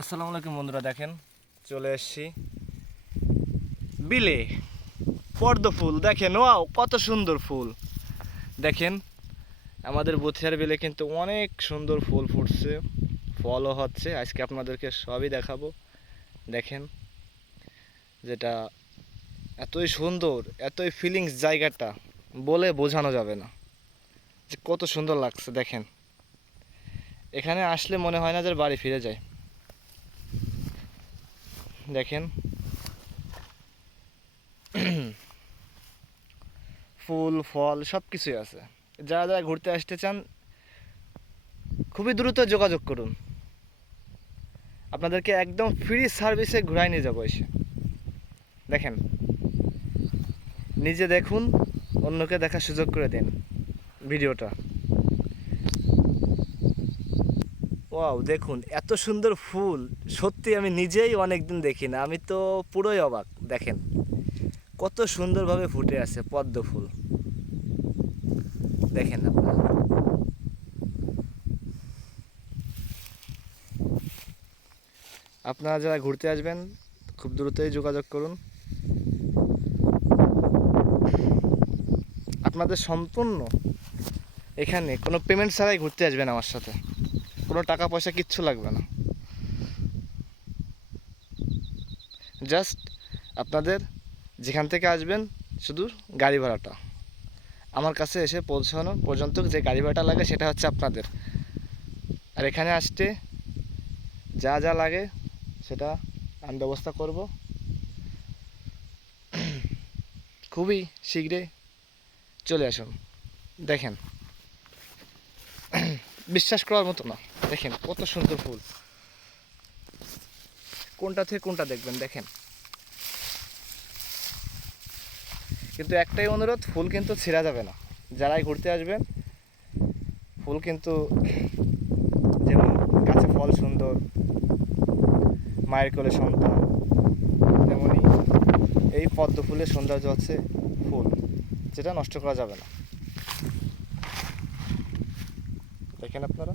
আসসালামু আলাইকুম বন্ধুরা, দেখেন চলে এসেছি বিলে। পদ্ম ফুল দেখেন, ওয়াও কত সুন্দর ফুল। দেখেন আমাদের বথিয়ার বিলে কিন্তু অনেক সুন্দর ফুল ফুটছে, ফলও হচ্ছে। আজকে আপনাদেরকে সবই দেখাবো। দেখেন যেটা এতই সুন্দর, এতই ফিলিংস, জায়গাটা বলে বোঝানো যাবে না যে কত সুন্দর লাগছে। দেখেন এখানে আসলে মনে হয় না যে বাড়ি ফিরে যায়। দেখেন ফুল ফল সব কিছুই আছে। যারা যারা ঘুরতে আসতে চান খুবই দ্রুত যোগাযোগ করুন, আপনাদেরকে একদম ফ্রি সার্ভিসে ঘুরাই নিয়ে যাবো এসে। দেখেন নিজে দেখুন, অন্যকে দেখার সুযোগ করে দিন ভিডিওটা। ওয়াও দেখুন এত সুন্দর ফুল, সত্যি আমি নিজেই অনেক দিন দেখি না, আমি তো পুরোই অবাক। দেখেন কত সুন্দরভাবে ফুটে আছে পদ্ম ফুল। দেখেন আপনারা যারা ঘুরতে আসবেন খুব দ্রুতই যোগাযোগ করুন। আপনাদের সম্পূর্ণ এখানে কোনো পেমেন্ট ছাড়াই ঘুরতে আসবেন আমার সাথে, কোনো টাকা পয়সা কিচ্ছু লাগবে না। জাস্ট আপনাদের যেখান থেকে আসবেন শুধু গাড়ি ভাড়াটা, আমার কাছে এসে পৌঁছানো পর্যন্ত যে গাড়ি ভাড়াটা লাগে সেটা হচ্ছে আপনাদের। আর এখানে আসতে যা যা লাগে সেটা আমি ব্যবস্থা করব। খুবই শীঘ্রই চলে আসুন। দেখেন বিশ্বাস করার মতো না, দেখেন কত সুন্দর ফুল। কোনটা থেকে কোনটা দেখবেন দেখেন। কিন্তু একটাই অনুরোধ, ফুল কিন্তু ছিঁড়া যাবে না। যারাই ঘুরতে আসবেন ফুল কিন্তু, যেমন গাছে ফল সুন্দর, মায়ের কোলে সন্তান, তেমনি এই পদ্ম ফুলের সৌন্দর্য হচ্ছে ফুল, যেটা নষ্ট করা যাবে না। দেখেন আপনারা।